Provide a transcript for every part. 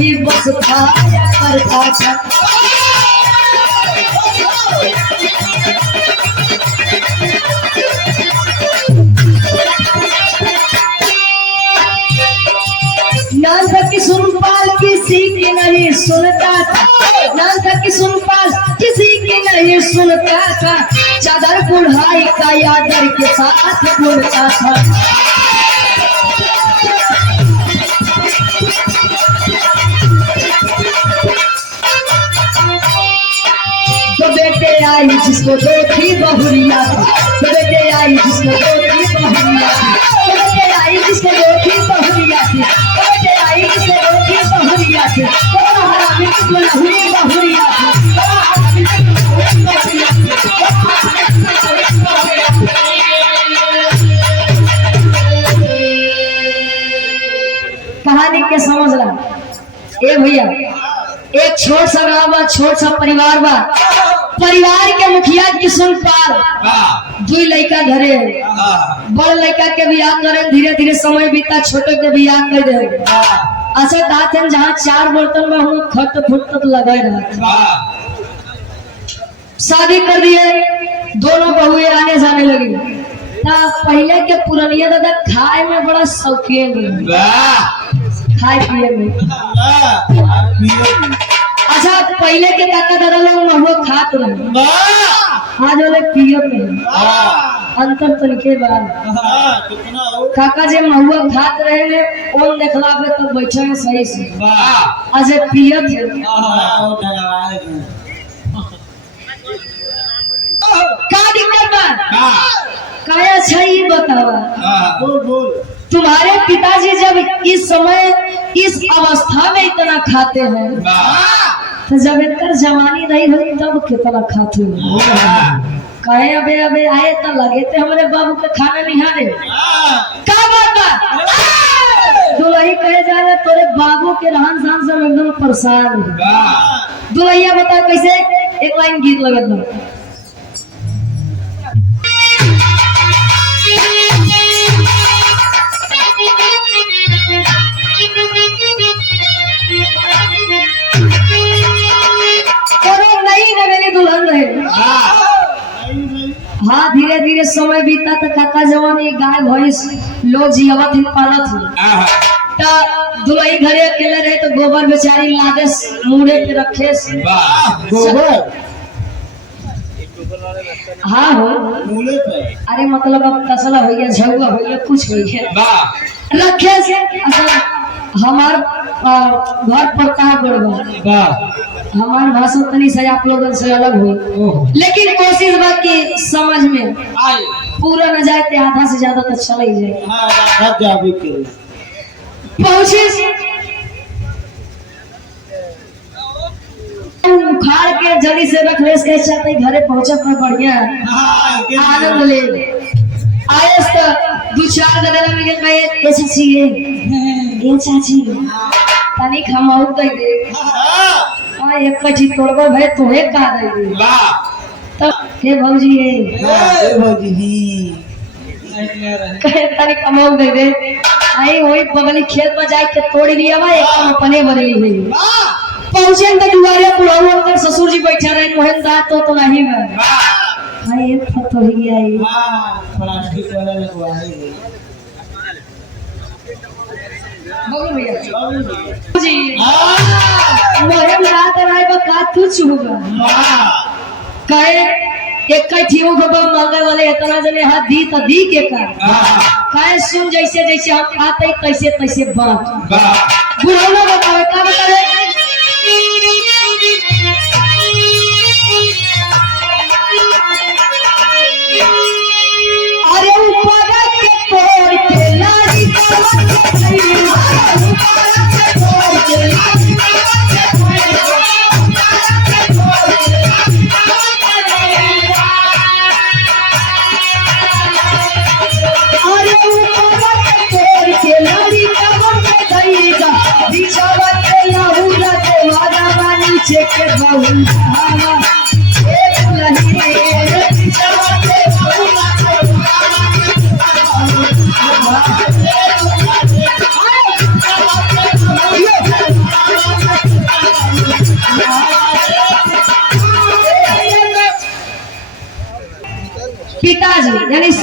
ही बस खाया करता था। नाम था कि सुनपाल किसी की नहीं सुनता था, नाम था कि सुनपाल किसी की नहीं सुनता था, चादर बुढ़ाई का यादर के साथ बुढ़ता था। तो बेटे आई जिसको दो थी बहुरिया थी, तो बेटे आई जिसको दो थी बहुरिया थी, तो बेटे आई जिसको दो थी बहुरिया थी, तो बेटे आई जिसको दो थी बहुरिया थी, तो हरामी जिसको लहुरी बहुरिया थी, तो हरामी जिसको लहुरी बहुरिया थी। कहानी के समझ ला ए भैया, एक छोट सा गाँव बा, छोट सा परिवार बा, परिवार के मुखिया की सुनपाल दो लड़का घरे, बड़ लड़का के बियाह करे, धीरे धीरे समय बीता, छोटे के बियाह कर दे। अच्छा कहते जहाँ चार बर्तन में हम खट फुट लगे रहा, शादी कर दिए, दोनों बहुए आने जाने लगी। पहले के पुरानिया दादा खाए में बड़ा शौकीन, खाए पिए में। अच्छा पहले के काका दादा लोग महुआ खात रहे, आज वाले पियत नहीं, अंतर तरीके बाद काका जे महुआ खात रहे ने ओन देखला पे तो बैठे हैं सही से, आज पियत है। का दिक्कत बा काया छई बतावा। बोल तुम्हारे पिताजी जब इस समय इस अवस्था में इतना खाते हैं, तो जब इनकर जवानी नहीं हुई तब कितना खाते हो। कहे अबे अबे आए तो लगे थे हमारे बाबू के खाना निहारे, का बात बा दुल्ही कहे जा रहे तोरे बाबू के रहन सहन से एकदम परेशान है। दुल्हिया बता कैसे, एक लाइन गीत लगत बा। हाँ धीरे धीरे समय बीता तो काका जवान एक गाय भैंस लोग जियावत ही पालत ही, तो दुल्ही घरे अकेले रहे तो गोबर बेचारी लादे मुड़े पे रखे। हाँ हो अरे मतलब अब तसला भैया झुआ भैया कुछ भैया रखे से। हमार घर पर कहा पड़वा, हमार भाषा तनी से आप लोगों से अलग हुई, लेकिन कोशिश बा कि समझ में पूरा न जाए तो आधा से ज्यादा तो चला ही जाए। पहुंचे उखाड़ के जल्दी से रख ले, इसके चाहते घरे पहुंचा पर बढ़िया आनंद ले आए। दो चार दिन में गए ऐसे चाहिए ये चाची तनी खमाऊ दे दे, हां एक कजी तोड़बो भाई तोहे का दे दे। तब हे भौजी हे भौजी जी कहे तनी खमाऊ दे दे, आई वही बगली खेत में जाके के तोड़ लिया बा, एक अपने बदली है। पहुंचे तो दुआरे पुरानो अंदर ससुर जी बैठा रहे, मोहन दा तो नहीं है भाई एक फतो ही आई। हां प्लास्टिक वाला लगवाई बोलो भैया जी। मोहे रात राय बा का कुछ होगा कहे एक कठियो को मांगे वाले इतना जने हाथ दी तो दी के का कहे सुन जैसे जैसे हम आते कैसे कैसे बात बुढ़ौना बतावे का बतावे। अरे ऊपर के तोड़ के लाड़ी के बहु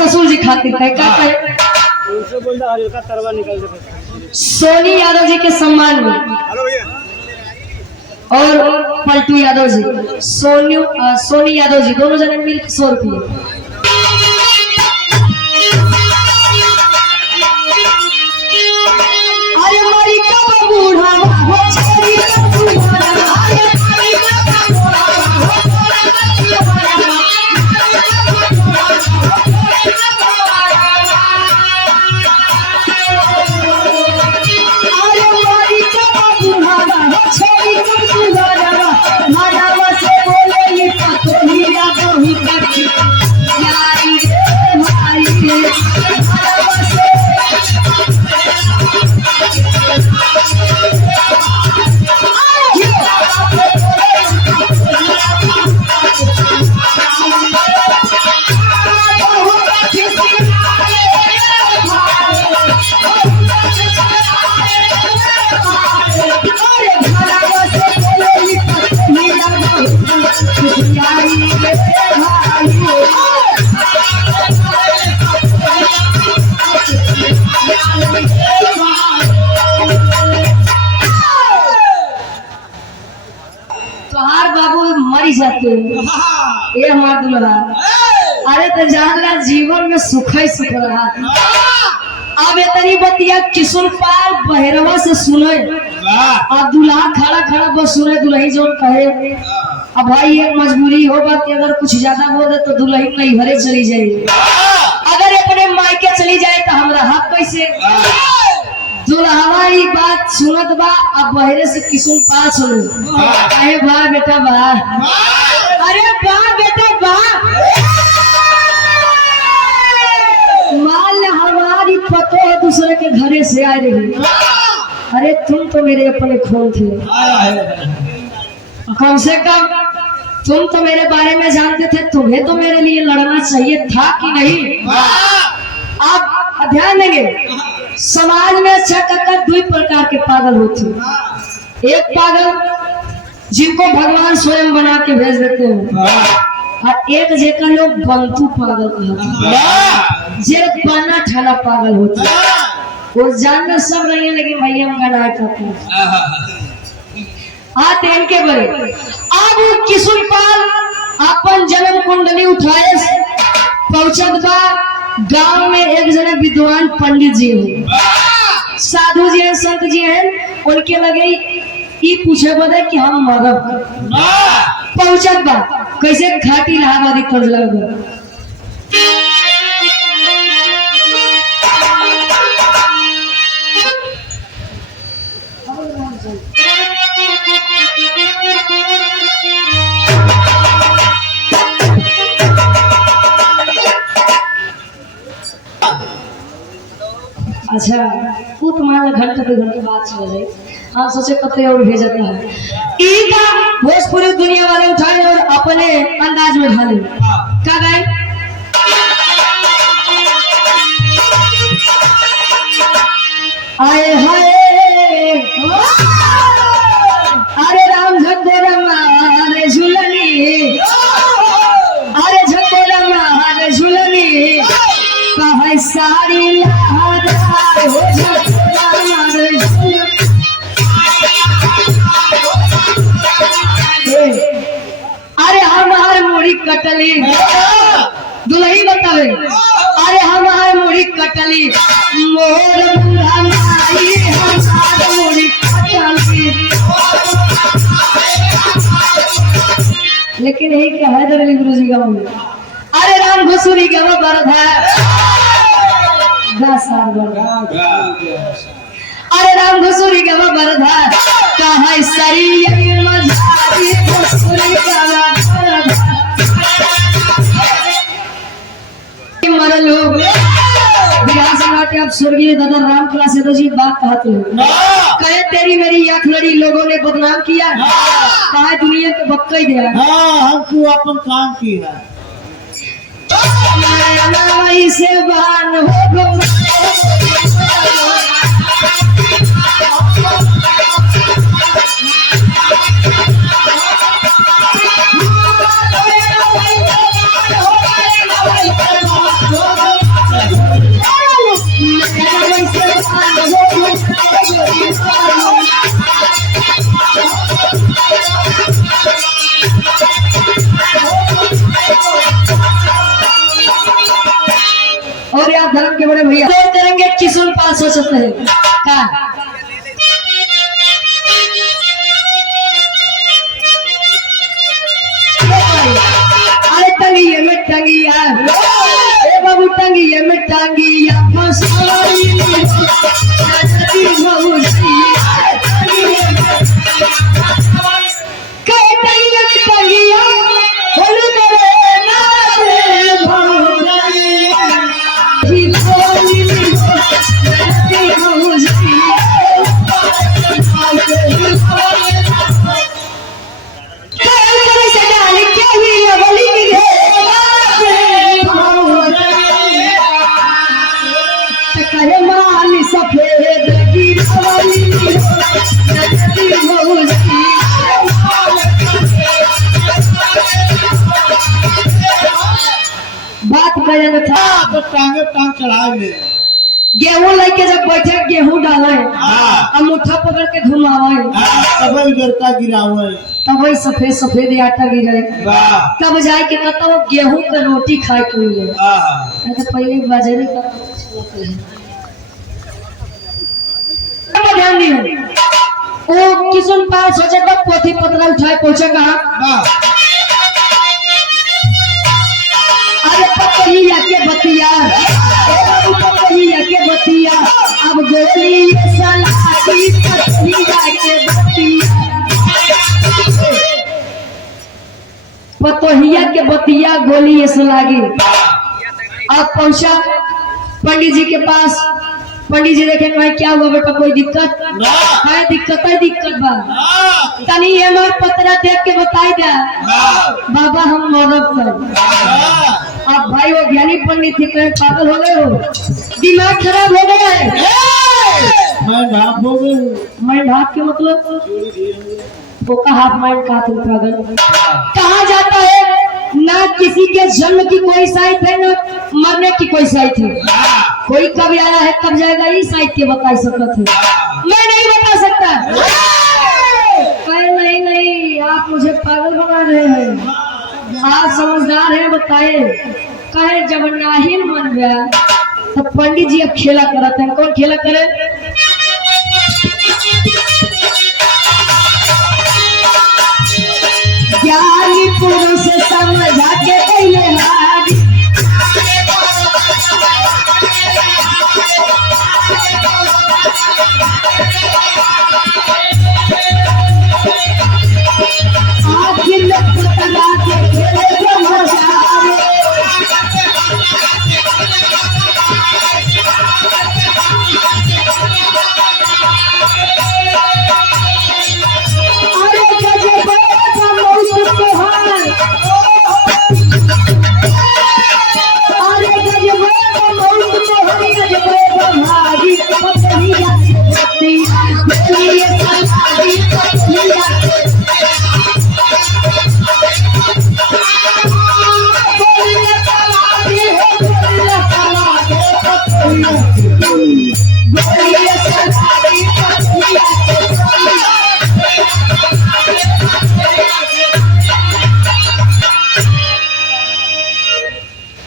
ससुर जी खातिर कहे का कहे सोनी यादव जी के सम्मान में और पलटू यादव जी सोनी यादव जी दोनों जने मिल 100 रुपये। अरे मरी कब बूढ़ा हो छोरी कब बूढ़ा अरे मरी कब बूढ़ा हो छोरी कब बूढ़ा अरे मरी कब बूढ़ा हो छोरी कब बूढ़ा मानव से बोले ये पतोहिया बहु करती यारी रे भाई रे मानव से तोहार बाबू मरी जाते ये हमार दुल्हा। अरे तो जान ला जीवन में सुख ही सुख रहा। अब इतनी बतिया किशोर पाल बहरवा से सुने अब दुल्हा खड़ा खड़ा बस सुने दुल्ही जो कहे। अब भाई एक मजबूरी होगा कि अगर कुछ ज्यादा बोल दे तो दुल्ही नहीं घरे चली जाएगी। अगर अपने मायके चली जाए तो हमारा हक कैसे। दुल्हवा ये बात सुनत बा अब बहरे से किशोर पाल सुनो कहे बा बेटा बा अरे बा बेटा बा मान हमारी पतो दूसरे के घरे से आ रही। अरे तुम तो मेरे अपने खून थे कम से कम तुम तो मेरे बारे में जानते थे तुम्हें तो मेरे लिए लड़ना चाहिए था कि नहीं। आप ध्यान देंगे समाज में 2 प्रकार के पागल होते। एक पागल जिनको भगवान स्वयं बना के भेज देते हैं और एक जेकर लोग बंतु पागल कहते हैं जे बना ठाला पागल होता है। वो जानना सब रही है लेकिन भैया हम गनाए करते हैं हाथ इनके बड़े। अब किशोर पाल अपन जन्म कुंडली उठाए पहुंचत बा गांव में एक जने विद्वान पंडित जी हैं साधु जी हैं संत जी हैं उनके लगे ई पूछे बदे कि हम मरब पहुंचत बा कैसे घाटी इलाहाबादी कर्ज लग अच्छा वो तुम्हारा घंटे 2 घंटे बाद चला जाए। हाँ सोचे कते और भेजत है इनका भोजपुरी दुनिया वाले उठाए और अपने अंदाज में ढाले का गाए। आए हाय अरे राम झंडे रे झुलनी अरे झंडे रे झुलनी कहे सारी लहराए हो अरे हमार मुड़ी कटली दुल्ही बतावे अरे हमार मुड़ी कटली मोर बुढ़ा माई हमार मुड़ी कटली। लेकिन यही क्या है दरअसल गुरु जी गाँव में अरे राम घुसुरी गाँव बरद है 10 साल बरद अरे राम घुसुरी गाँव बरद है कहा सरी मझारी घुसुरी गाँव बरद मरल हो बिहार समाटे आप स्वर्गीय दादा राम कला से तो जी बात कहते हैं कहे तेरी मेरी आंख लड़ी लोगों ने बदनाम किया कहा दुनिया के बक्का ही दिया। हम तू अपन काम किया से बान हो गो बड़े भैया तो करेंगे किशोर पास हो सकते हैं का अरे टंगिया में टंगिया ए बाबू टंगिया में टंगिया फसाई नदी मौसी कई टंगिया में टंगिया बोल करे ना रे भौजाई जी बोली नदी मौसी बात बयान था तो टांगे टांग चढ़ा ले गेहूं लेके जब बैठे गेहूं डाले अंगूठा पकड़ के घुमावे तब गिरता गिरावे तब वही सफेद सफेद आटा गिरे तब जाए के मतलब गेहूं का रोटी खाए के मिले तो पहले बाजारे का ध्यान दियो वो किशन पार सोचे तब पोथी पतरा उठाए पहुंचे कहाँ अरे पतहिया के बतिया पतहिया के बतिया अब गोली सलाही पतहिया के बतिया पतहिया के बतिया गोली ऐसे लागी अब पहुंचा पंडित जी के पास पंडित जी देखे भाई क्या हुआ बेटा कोई दिक्कत है दिक्कत बा तनी हमार पतरा देख के बताई दे बाबा हम मदद कर अब भाई वो ज्ञानी पंडित थे कहीं पागल हो गए हो दिमाग खराब हो गया है मैं ढाक के मतलब वो कहा माइंड कहा तुम पागल कहा जाता है ना किसी के जन्म की कोई साइट है ना मरने की कोई साइट है कोई कब आया है कब जाएगा ये साइट के बता सकता है मैं नहीं बता सकता नहीं आप मुझे पागल बना रहे हैं आप समझदार हैं बताए कहे जब नहीं मन गया तो पंडित जी अब खेला कराते हैं कौन खेला करे ज्ञानी पुरुष समझा के पहले हारी आखिर पतला के खेले जो मजा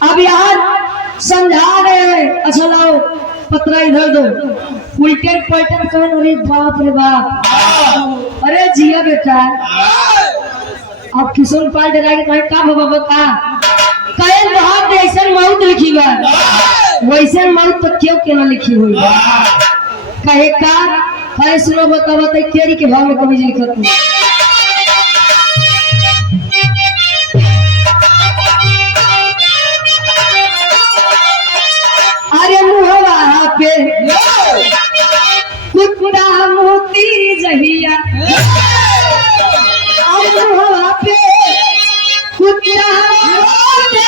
अब यार समझा रहे हैं अच्छा लाओ पतरा इधर दो उल्टन पलटन कर अरे बाप रे बाप अरे जिया बेटा अब किशोर पाल डरा के कहे का बाबा बता कहे बहुत ऐसा मौत लिखी बा वैसे मौत तो क्यों केना लिखी हुई कहे का कहे सुनो बता बता तेरी के भाव में कभी लिखत है अरे मुहवा पे कुत्ता मोती जहिया अरे मुहवा पे कुत्ता मोती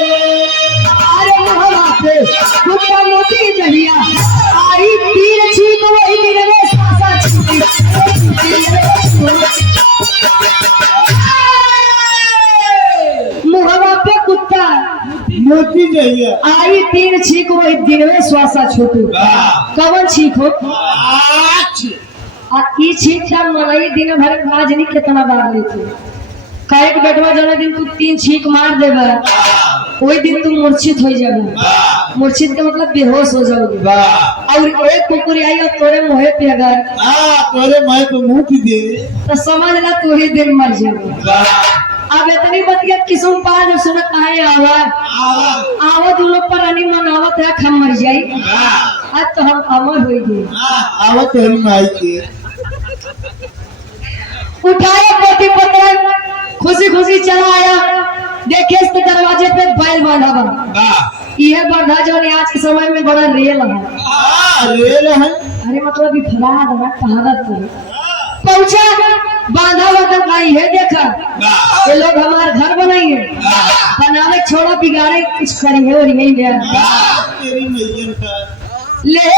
अरे मुहवा पे कुत्ता मोती जहिया आई तीर छीक वही गिरे सासा मुहवा पे कुत्ता मोती चाहिए आई तीर छीक वही दिन में श्वासा छोटू कवन छीक हो आ ई छीक क्या मनाई दिन भर राजनी कितना बार लेते काहे के बेटवा जौन दिन तू 3 छींक मार देबा वही दिन तू मूर्छित हो जाबा। मूर्छित का मतलब बेहोश हो जाओगे। और एक कुकुर आई और तोरे मुंह पे अगर तोरे मुंह पे मुंह की दे तो समझ ला तू ही दिन मर जाएगा। अब इतनी बतिया किस्म पा जब सुनत कहे आवा दोनों पर अनी मनावत है हम मर जाई। आज तो हम अमर हो गए। आवा तेरी माई के उठाया पोती पत्र खुशी खुशी चला आया। देखे इस दरवाजे पे बैल बांधा बा। यह बांधा जो आज के समय में बड़ा रेल है। रेल है अरे मतलब फराद है कहावत पहुंचा बांधा हुआ का ये देखा ये लोग हमारे घर बनाएंगे बनावे छोड़ा बिगाड़े कुछ करेंगे और यही तेरी मैयन का ले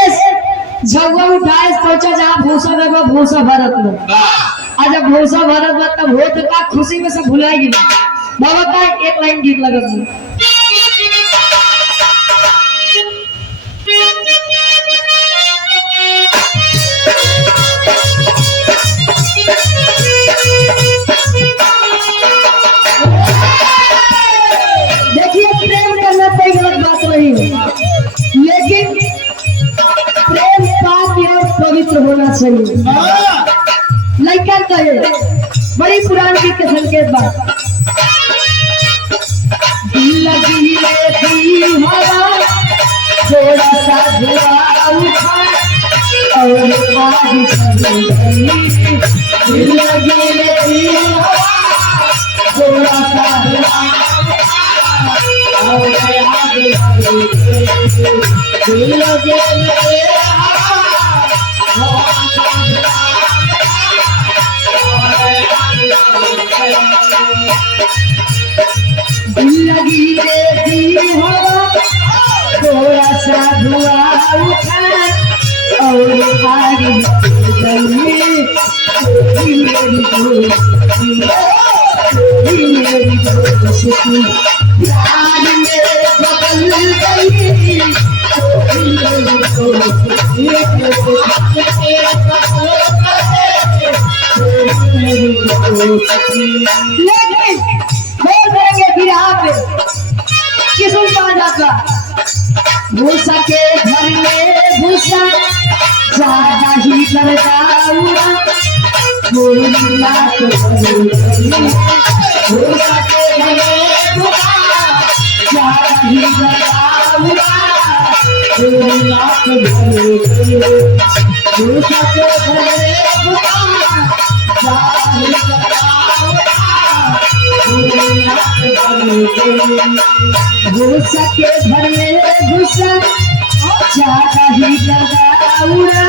झगवा उठाए पहुंचा जहाँ भूसा देगा भूसा भरत में। आज जब भूसा भरत में तब हो तो का खुशी में सब भुलाएगी। बाबा का एक लाइन गीत लगा लेकिन प्रेम पाक और पवित्र होना चाहिए। लड़का कहे बड़ी पुरानी गीत के संकेत बात लगी हवा थोड़ा सा धुआ उठा और आज लगी हवा थोड़ा सा धुआ लगी देती हवा थोड़ा सा धुआं उठा और आगे मेरी दोस्ती यार मेरे बगल गई लेकिन खोल देंगे बिहार पे किसुम बाजा का भूसा के घर में भूसा ज्यादा ही करता हुआ भूसा के घर में भूसा ज्यादा ही करता हुआ भूसा के घर में भूसा के घर में भूसा ज्यादा ही लगा उड़ा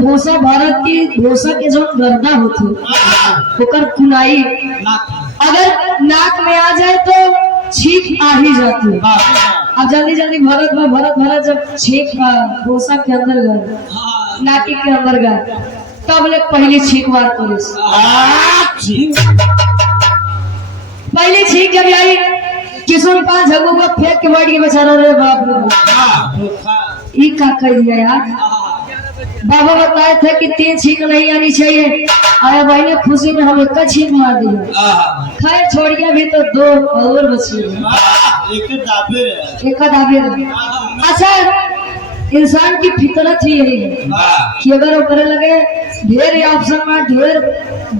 भूसा भारत की भूसा के जो गर्दा होती होकर कुनाई अगर नाक में आ जाए तो छींक आ ही जाती है। अब जल्दी जल्दी भरत जब छींक भूसा के अंदर गए नाकी के अंदर गए तब ले पहली छींक मार पहली छींक जब आई किशोर पांच झगू को फेंक के बैठ के बेचारा रे बाप रे ये का कर दिया यार। बाबा बताए थे कि 3 छींक नहीं आनी चाहिए। आया भाई ने खुशी में हम 1 छींक मार दिया। खैर छोड़िया भी तो 2 और बची एक दाबे। अच्छा इंसान की फितरत ही यही है कि अगर वो करे लगे ढेर ऑप्शन में ढेर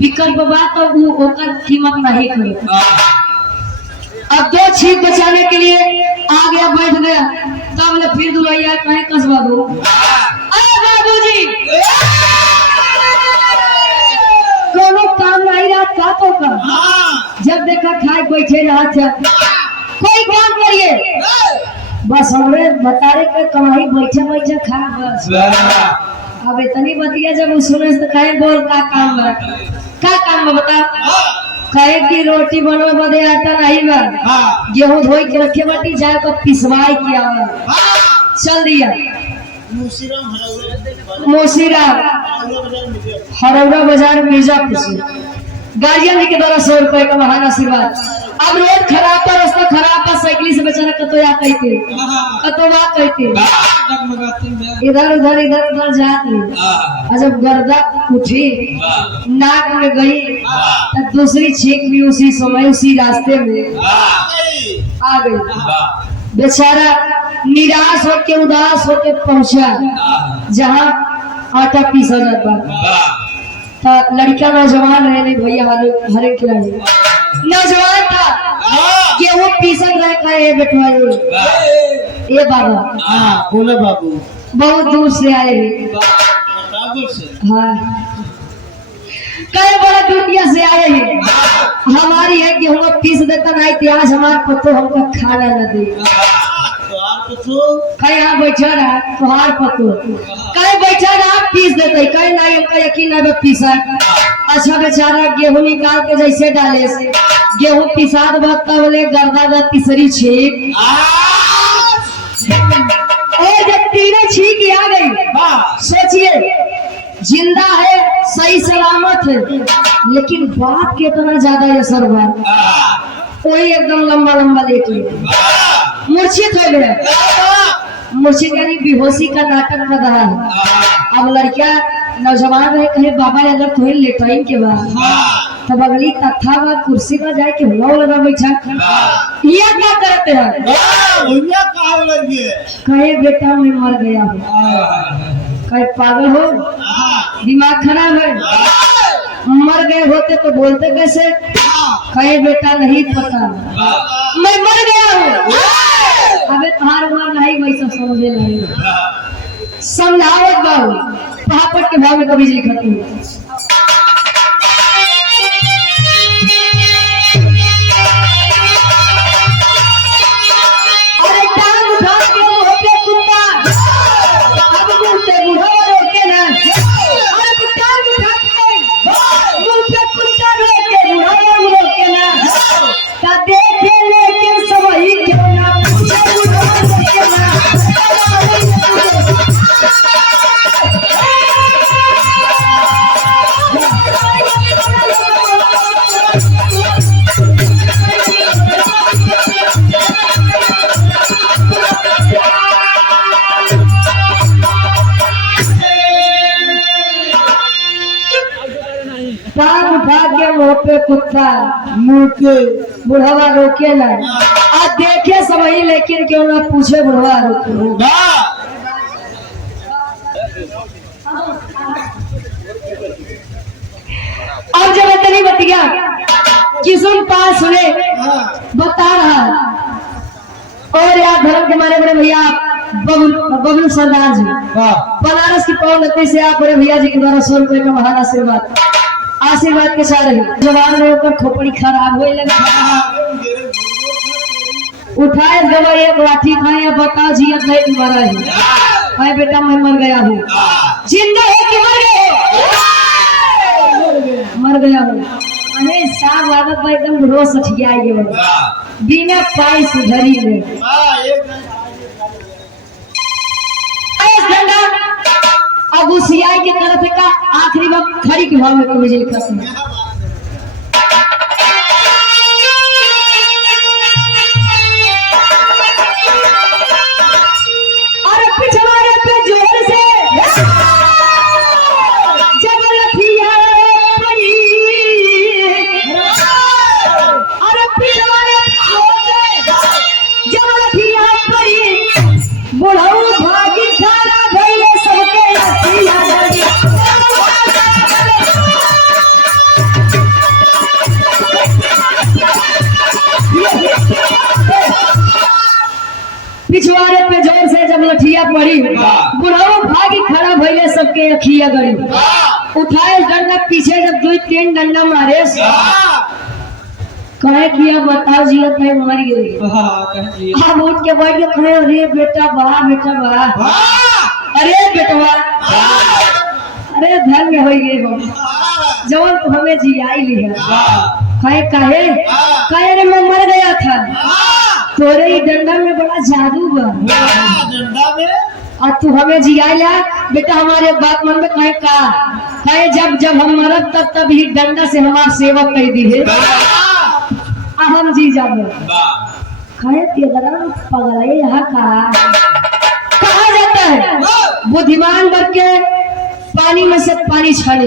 विकल्प बात तो वो ओकर कीमत नहीं करे। अब 2 छींक बचाने के लिए आ गया बैठ गया तब ले फिर दुलैया कहीं कसबा दो बाबूजी कोनो काम नहीं रहा का तो का जब देखा खाए बैठे रहा था कोई काम करिए बस हमें बतारे के कमाई बैठे खा बस। अब इतनी बतिया जब सुने तो कहे बोल का काम बा बता कहे की रोटी बनवे बदे आटा नहीं बा, हाँ गेहूं धोई के रखे बाटी जाए तो पिसवाई के आवा। हाँ चल दिया मुसीराम मोसीरा हरौरा बाजार मिर्जापुर से गाड़िया जी के द्वारा 100 रुपए का महान आशीर्वाद। अब रोड खराब था, रास्ता खराब था, साइकिल से बेचारा कतो या कहते कतो वा कहते इधर उधर इधर उधर जाते। जब गर्दा उठी नाक में गई तो दूसरी छींक भी उसी समय उसी रास्ते में आ गई। बेचारा निराश होके उदास होके पहुंचा जहाँ आटा पीसा जाता था। लड़का नौजवान है नहीं भैया हरे खिलाड़ी नौजवान था, गेहूं पीसक रहे का ये बेटवा ये बाबा। हाँ बोले बाबू बहुत दूर से आए हैं। हाँ कई बड़ा दुनिया से आए हैं। हमारी है गेहूं पीस देता नहीं थी, आज हमारे पतो हमका खाना न दे। कहीं यहाँ बैठा रहा तुहार पतो कहीं बैठा रहा पीस देते, कहीं नहीं हमका यकीन नहीं पीसा। अच्छा बेचारा गेहूं निकाल के जैसे डाले से गेहूं पिसाद बता बोले गर्दा तीसरी छींक और जब तीनों छींक आ गई, सोचिए जिंदा है सही सलामत है, लेकिन बात कितना ज्यादा असर हुआ। कोई एकदम लंबा लंबा लेट गया, मूर्छित हो गया। मूर्छित यानी बेहोशी का नाटक कर रहा है। अब लड़का नौजवान रहे कहे बाबा अगर तुम्हें लेटाइन के बाद तब अगली कथा बा कुर्सी पर जाए के हुआ लगा बैठा ये क्या करते हैं। कहे बेटा मैं मर गया हूँ, कहे पागल हो दिमाग खराब है, मर गए होते तो बोलते कैसे। कहे बेटा नहीं पता मैं मर गया हूँ। अबे तुम्हारा उम्र नहीं वैसा समझे नहीं समझावत बाबू पहापट के भाव में कभी जी खत्म। अरे टांग उठा के मुंह पे कुत्ता अब मुंह बूढ़ा रोके ना। अरे टांग उठा के मुंह पे कुत्ता रोके बूढ़ा रोके ना। ता देखे लेकिन सब ही क्यों ना पूछे बूढ़ा रोके ना। टांग उठा के मुंह पे कुत्ता मुंह के बुढ़वा रोके ना। आ देखे सब ही लेकिन क्यों ना पूछे बुढ़वा रोके। अब जब इतनी बतिया किसुन पास सुने बता रहा और यार धर्म के मारे बड़े भैया बबलू सरदार जी बनारस की पवन गति से आप बड़े भैया जी के द्वारा 100 रुपए का महान आशीर्वाद के साथ रही। जवान में ऊपर खोपड़ी खराब हो लगा उठाए गवा एक लाठी खाए या बताओ जी अब नहीं मरा है। मैं बेटा मैं मर गया हूँ। जिंदा है कि मर गए? मर गया हूँ। अरे साग लागत बा एकदम रोज सठिया गए बिना पाई सुधरी में। अब उस सियाई के तरफ का आखिरी वक्त खड़ी के भाव में कभी जी खत्म। और पिछवाड़े पे जोर से जब लठिया पड़ी। और पिछवाड़े पे जोर से जब लठिया पड़ी बुढ़ऊ भागी खाना भैया सबके लठिया पड़ी। पिछवाड़े पे जोर से जब लठिया पड़ी बुढ़ऊ भागी खड़ा भैया सबके अखिया गड़ी। उठाए डंडा पीछे जब 2-3 डंडा मारे कहे किया बताओ जी है मर गई। हम उठ के बैठ के कहे अरे बेटा बा बेटा बा अरे बेटवा अरे धन्य हो गए हो जवन तो हमें जियाई ली है। कहे काहे कहे रे मैं मर गया था, तोरे ही डंडा में बड़ा जादू बा, डंडा में और तू हमें जियाला बेटा, हमारे बात मन में कहे का कहे जब जब हम मरब तब तब ही डंडा से हमार सेवा कर दी है, हम जी जाबे। कहे तेरा पगला यहाँ कहा जाता है, बुद्धिमान बन के पानी में से पानी छाने,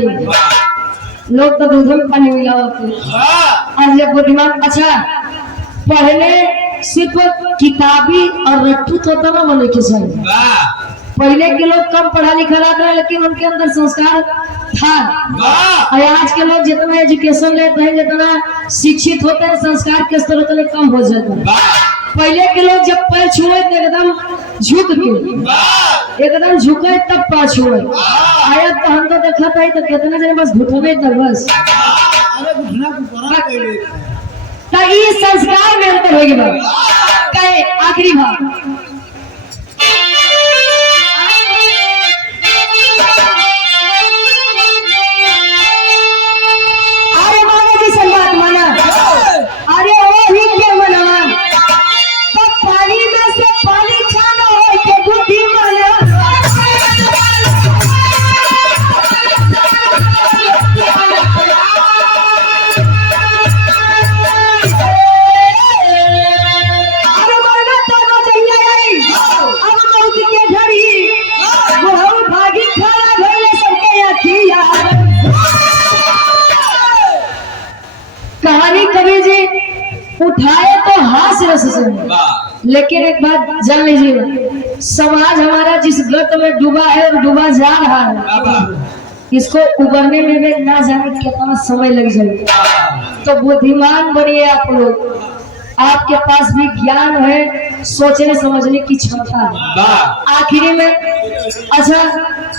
लोग तो दूध में पानी मिला और जब बुद्धिमान अच्छा पहले सिर्फ किताबी और रट्टू तो ना होने के चाहिए, पहले के लोग कम पढ़ा लिखा रहता है लेकिन उनके अंदर संस्कार था, और आज के लोग जितना एजुकेशन लेते हैं जितना शिक्षित होते हैं संस्कार के स्तर उतने कम हो जाता है। पहले के लोग जब पैर छुए तो एकदम झुक के एकदम झुके तब पैर छुए, आया तो हम तो देखा था तो कितना जने बस घुटवे तक बस, अरे घुटना को करा पहले तो ये संस्कार में अंतर होगी बात। कहे आखिरी भाग अरे माना जी संवाद माना, अरे वो ही के मना तो पानी में से पानी छाना हो के बुद्धि माना, कहानी कवि जी उठाए तो हास रस से, लेकिन एक बात जान लीजिए, समाज हमारा जिस गर्त में डूबा है और डूबा जा रहा है, इसको उबरने में भी ना जाने कितना समय लग जाएगा। तो बुद्धिमान बनिए आप लोग, आपके पास भी ज्ञान है, सोचने समझने की क्षमता है। आखिरी में अच्छा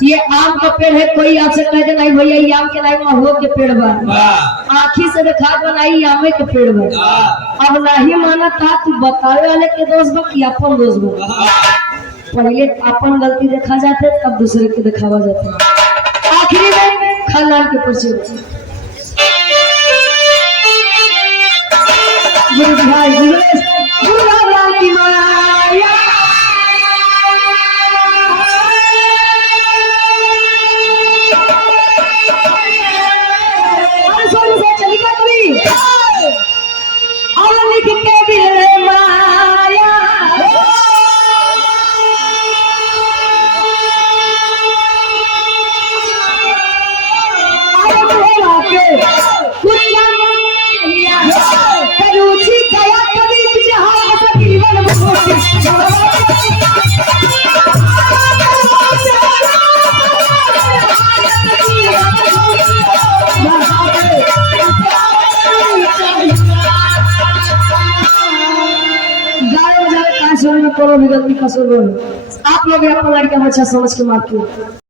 ये आम का पेड़ है, कोई आपसे कहते नहीं भैया ये आम के नहीं महुआ के पेड़ बा, आखी से देखा बनाई आमे के पेड़ बा, अब नहीं माना था तू बतावे वाले के दोस्त बा कि अपन दोस्त बा, पहले अपन गलती देखा जाते तब दूसरे के दिखावा जाता। आखिरी में खानदान के परिचय गुरु भाई गुरु राम की माया, चली का कभी और लिख के बिरले माया, करूची गया कभी बिरहा जीवन गाय बजाए कहाँ से करो भी गलती कसर, आप लोग अपना लड़का बच्चा समझ के मारते